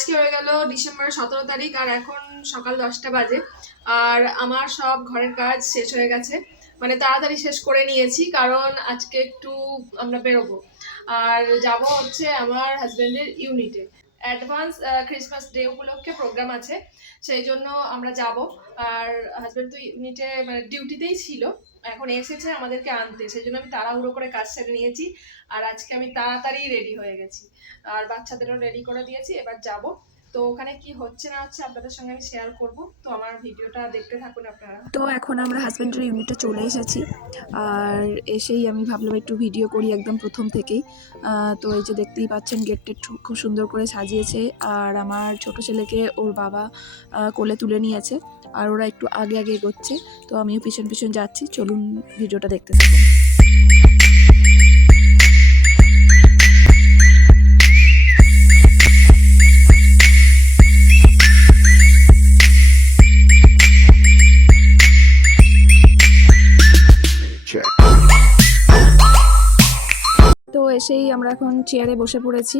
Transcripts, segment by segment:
আজকে হয়ে গেল ডিসেম্বর 17 তারিখ আর এখন সকাল 10টা বাজে। আর আমার সব ঘরের কাজ শেষ হয়ে গেছে, মানে তাড়াতাড়ি শেষ করে নিয়েছি, কারণ আজকে একটু আমরা বেরোবো আর যাব হচ্ছে আমার হাজবেন্ডের ইউনিটে। অ্যাডভান্স ক্রিসমাস ডে উপলক্ষে প্রোগ্রাম আছে, সেই জন্য আমরা যাব। আর হাজবেন্ড তো ইউনিটে মানে ডিউটিতেই ছিল, এখন এসেছে আমাদেরকে আনতে, সেই জন্য আমি তাড়াহুড়ো করে কাজ সেরে নিয়েছি। আর আজকে আমি তাড়াতাড়ি রেডি হয়ে গেছি আর বাচ্চাদেরও রেডি করে দিয়েছি, এবার যাব। তো ওখানে কি হচ্ছে না হচ্ছে আপনাদের সঙ্গে আমি শেয়ার করব, তো আমার ভিডিওটা দেখতে থাকুন আপনারা। তো এখন আমরা হাজব্যান্ডের ইউনিটে চলে এসেছি, আর এসেই আমি ভাবলাম একটু ভিডিও করি একদম প্রথম থেকেই। তো এই যে দেখতেই পাচ্ছেন গেটটা খুব সুন্দর করে সাজিয়েছে, আর আমার ছোট ছেলেকে ওর বাবা কোলে তুলে নিয়েছে, আর ওরা একটু আগে আগে এগোচ্ছে। তো আমিও পিছন পিছন যাচ্ছি, চলুন ভিডিওটা দেখতে থাকুন। তো এসেই আমরা এখন চেয়ারে বসে পড়েছি,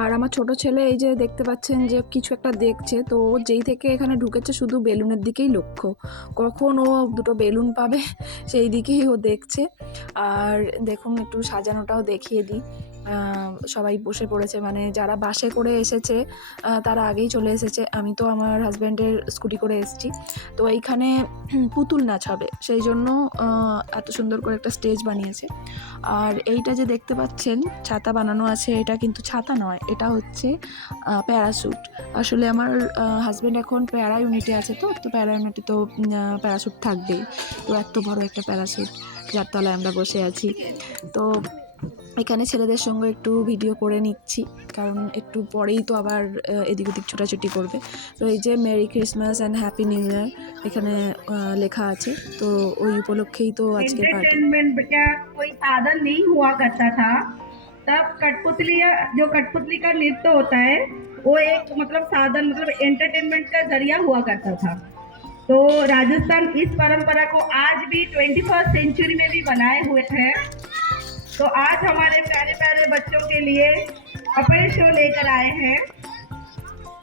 আর আমার ছোট ছেলে এই যে দেখতে পাচ্ছেন যে কিছু একটা দেখছে। তো যেই থেকে এখানে ঢুকেছে শুধু বেলুনের দিকেই লক্ষ্য, কখন ও দুটো বেলুন পাবে সেই দিকেই ও দেখছে। আর দেখুন একটু সাজানোটাও দেখিয়ে দিই। সবাই বসে পড়েছে, মানে যারা বাসে করে এসেছে তারা আগেই চলে এসেছে। আমি তো আমার হাজব্যান্ডের স্কুটি করে এসেছি। তো এইখানে পুতুল নাচ হবে, সেই জন্য এত সুন্দর করে একটা স্টেজ বানিয়েছে। আর এইটা যে দেখতে পাচ্ছেন ছাতা বানানো আছে, এটা কিন্তু ছাতা নয়, এটা হচ্ছে প্যারাশুট। আসলে আমার হাজব্যান্ড এখন প্যারা ইউনিটে আছে, তো প্যারা ইউনিটে তো প্যারাশুট থাকবেই। তো এত বড় একটা প্যারাশুট যার তলায় আমরা বসে আছি। তো এখানে ছেলেদের সঙ্গে একটু ভিডিও করে নিচ্ছি, কারণ একটু পরেই তো আবার এদিক ওদিক ছোটাছুটি করবে। তো এই যে merry Christmas and happy new year এখানে লেখা আছে, তো ওই উপলক্ষেই তো আজকে পার্টি। एंटरटेनमेंट क्या कोई साधन नहीं हुआ करता था। तब कठपुतली जो कठपुतली का नृत्य होता है वो एक मतलब साधन मतलब एंटरटेनमेंट का जरिया हुआ करता था। तो राजस्थान इस परंपरा को आज भी 21st सेंचुरी में भी बनाए हुए हैं। तो आज हमारे प्यारे प्यारे बच्चों के लिए पपेट शो लेकर आए हैं।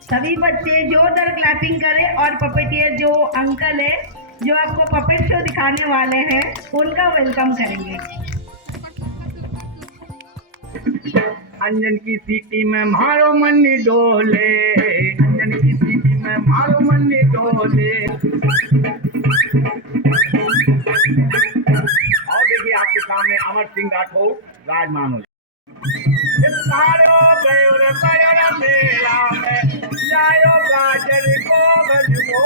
सभी बच्चे जोरदार क्लैपिंग करें और पपेटियर जो अंकल है जो आपको पपेट शो दिखाने वाले हैं उनका वेलकम करेंगे। अंजन की सीटी में मारो मन डोले, अंजन की सीटी में मारो मन डोले। और देखिए आपके सामने अमर सिंह राठौर राजमान हो मेला में लायो गाजर को बजबो।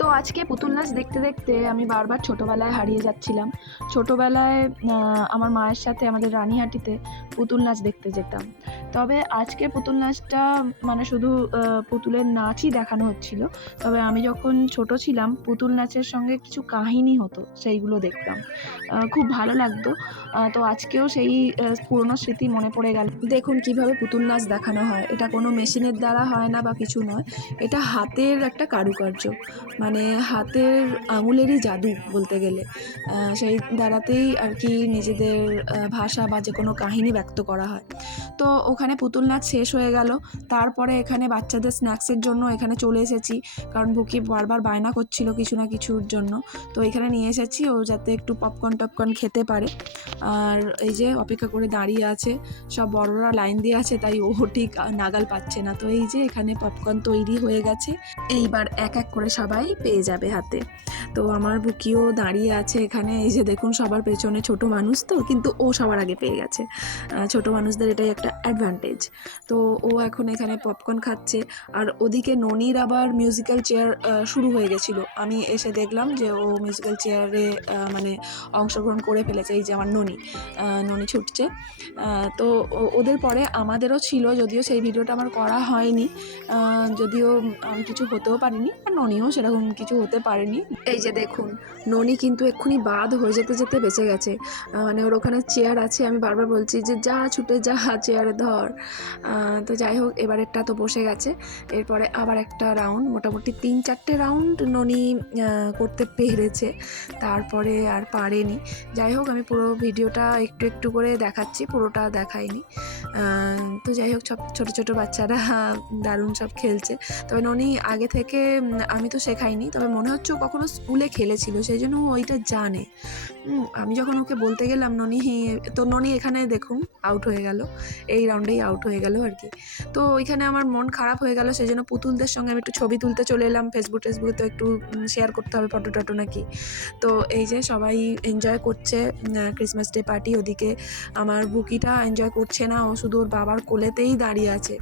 তো আজকে পুতুল নাচ দেখতে দেখতে আমি বারবার ছোটোবেলায় হারিয়ে যাচ্ছিলাম। ছোটোবেলায় আমার মায়ের সাথে আমাদের রানীহাটিতে পুতুল নাচ দেখতে যেতাম। তবে আজকে পুতুল নাচটা মানে শুধু পুতুলের নাচই দেখানো হচ্ছিল। তবে আমি যখন ছোট ছিলাম পুতুল নাচের সঙ্গে কিছু কাহিনী হতো, সেইগুলো দেখতাম, খুব ভালো লাগতো। তো আজকেও সেই পুরনো স্মৃতি মনে পড়ে গেল। দেখুন কিভাবে পুতুল নাচ দেখানো হয়, এটা কোনো মেশিনের দ্বারা হয় না বা কিছু নয়, এটা হাতের একটা কারুকার্য, মানে হাতের আঙুলেরই জাদু বলতে গেলে। সেই দ্বারাতেই আর কি নিজেদের ভাষা বা যে কোনো কাহিনী ব্যক্ত করা হয়। তো ওখানে পুতুল নাচ শেষ হয়ে গেল, তারপরে এখানে বাচ্চাদের স্ন্যাক্সের জন্য এখানে চলে এসেছি, কারণ বুকি বারবার বায়না করছিল কিছু না কিছুর জন্য। তো এখানে নিয়ে এসেছি ও যাতে একটু পপকর্ন টপকর্ন খেতে পারে। আর এই যে অপেক্ষা করে দাঁড়িয়ে আছে, সব বড়রা লাইন দিয়ে আছে, তাই ও ঠিক নাগাল পাচ্ছে না। তো এই যে এখানে পপকর্ন তৈরি হয়ে গেছে, এইবার এক এক করে সবাই পেয়ে যাবে হাতে। তো আমার বুকিও দাঁড়িয়ে আছে এখানে, এই যে দেখুন সবার পেছনে ছোট মানুষ, তো কিন্তু ও সবার আগে পেয়ে গেছে। ছোট মানুষদের এটাই একটা অ্যাডভান্টেজ। তো ও এখন এখানে পপকর্ন খাচ্ছে, আর ওদিকে ননির আবার মিউজিক্যাল চেয়ার শুরু হয়ে গেছিলো। আমি এসে দেখলাম যে ও মিউজিক্যাল চেয়ারে মানে অংশগ্রহণ করে ফেলেছে। এই যে আমার ননি ছুটছে। তো ওদের পরে আমাদেরও ছিল, যদিও সেই ভিডিওটা আমার করা হয়নি, যদিও আমি কিছু হতেও পারিনি আর ননিও সেরকম কিছু হতে পারেনি। এই যে দেখুন ননি কিন্তু এক্ষুনি বাদ হয়ে যেতে যেতে বেঁচে গেছে, মানে ওর ওখানে চেয়ার আছে। আমি বারবার বলছি যে যা ছুটে যা, চেয়ার চেয়ারে ধর। তো যাই হোক, এবারেরটা তো বসে গেছে। এরপরে আবার একটা রাউন্ড, মোটামুটি 3-4টে রাউন্ড ননি করতে পেরেছে, তারপরে আর পারেনি। যাই হোক, আমি পুরো ভিডিওটা একটু একটু করে দেখাচ্ছি, পুরোটা দেখাইনি। তো যাই হোক, সব ছোটো ছোটো বাচ্চারা দারুণ সব খেলছে। তবে ননি আগে থেকে আমি তো শেখাইনি, তবে মনে হচ্ছে ও কখনো স্কুলে খেলেছিল, সেই জন্য ও ওইটা জানে। আমি যখন ওকে বলতে গেলাম ননি এখানে দেখুন আউট হয়ে গেল, এই রাউন্ডেই আউট হয়ে গেল আর কি। তো ওইখানে আমার মন খারাপ হয়ে গেল, সেই জন্য পুতুলদের সঙ্গে আমি একটু ছবি তুলতে চলে এলাম। ফেসবুকে তো একটু শেয়ার করতে হবে ফটো টটো নাকি। তো এই যে সবাই এনজয় করছে ক্রিসমাস ডে পার্টি। ওদিকে আমার বুকিটা এনজয় করছে না, ও শুধু ওর বাবার কোলেতেই দাঁড়িয়ে আছে।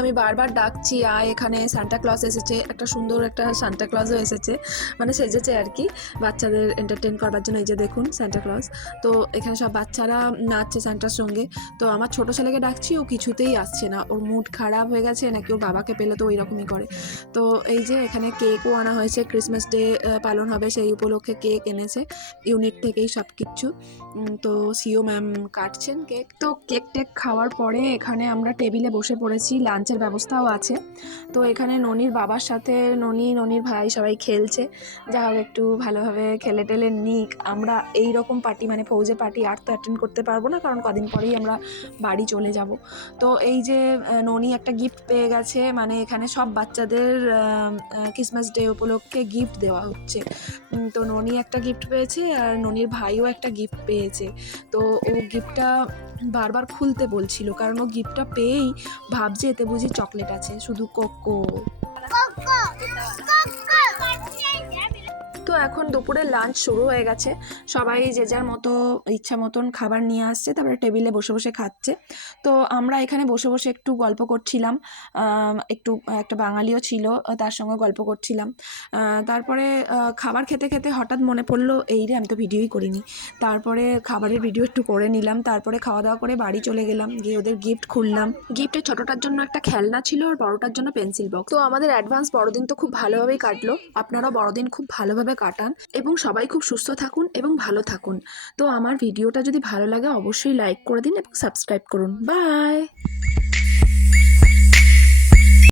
আমি বারবার ডাকছি, আয় এখানে, সান্টা ক্লজ এসেছে। একটা সুন্দর একটা সান্টা ক্লজও এসেছে, মানে সেজেছে আর কি বাচ্চাদের এন্টারটেন করবার জন্য। এই যে দেখুন সান্টা ক্লজ। তো এখানে সব বাচ্চারা নাচছে সান্টার সঙ্গে। তো আমার ছোট ছেলেকে ডাকছি, ও কিছুতেই আসছে না, ওর মুড খারাপ হয়ে গেছে নাকি ওর বাবাকে পেলে তো ওই রকমই করে। তো এই যে এখানে কেকও আনা হয়েছে, ক্রিসমাস ডে পালন হবে সেই উপলক্ষে কেক এনেছে ইউনিট থেকেই সব কিছু। তো সিও ম্যাম কাটছেন কেক। তো কেক টেক খাওয়ার পরে এখানে আমরা টেবিলে বসে পড়েছি, লাঞ্চের ব্যবস্থাও আছে। তো এখানে ননির বাবার সাথে ননির ভাই সবাই খেলছে। যা হোক, একটু ভালোভাবে খেলে টেলে নিক। আমরা এই রকম পার্টি, মানে ফৌজের পার্টি আর তো অ্যাটেন্ড করতে পারবো না, কারণ কদিন পরেই আমরা বাড়ি চলে যাব। তো এই যে ননি একটা গিফট পেয়ে গেছে, মানে এখানে সব বাচ্চাদের ক্রিসমাস ডে উপলক্ষে গিফট দেওয়া হচ্ছে। তো ননি একটা গিফট পেয়েছে আর ননির ভাইও একটা গিফট পেয়েছে। তো ও গিফটটা বারবার খুলতে বলছিল, কারণ ও গিফটটা পেয়েই ভাবছে এতে বুঝি চকলেট আছে, শুধু কোকো। তো এখন দুপুরে লাঞ্চ শুরু হয়ে গেছে, সবাই যে যার মতো ইচ্ছা মতন খাবার নিয়ে আসছে, তারপরে টেবিলে বসে বসে খাচ্ছে। তো আমরা এখানে বসে বসে একটু গল্প করছিলাম, একটু একটা বাঙালিও ছিল, তার সঙ্গে গল্প করছিলাম। তারপরে খাবার খেতে খেতে হঠাৎ মনে পড়লো, এই রে আমি তো ভিডিওই করিনি। তারপরে খাবারের ভিডিও একটু করে নিলাম, তারপরে খাওয়া দাওয়া করে বাড়ি চলে গেলাম, গিয়ে ওদের গিফট খুললাম। গিফটের ছোটোটার জন্য একটা খেলনা ছিল আর বড়োটার জন্য পেন্সিল বক্স। তো আমাদের অ্যাডভান্স বড়দিন তো খুব ভালোভাবেই কাটলো। আপনারা বড়দিন খুব ভালোভাবে কাটান এবং সবাই খুব সুস্থ থাকুন এবং ভালো থাকুন। তো আমার ভিডিওটা যদি ভালো লাগে অবশ্যই লাইক করে দিন এবং সাবস্ক্রাইব করুন। বাই।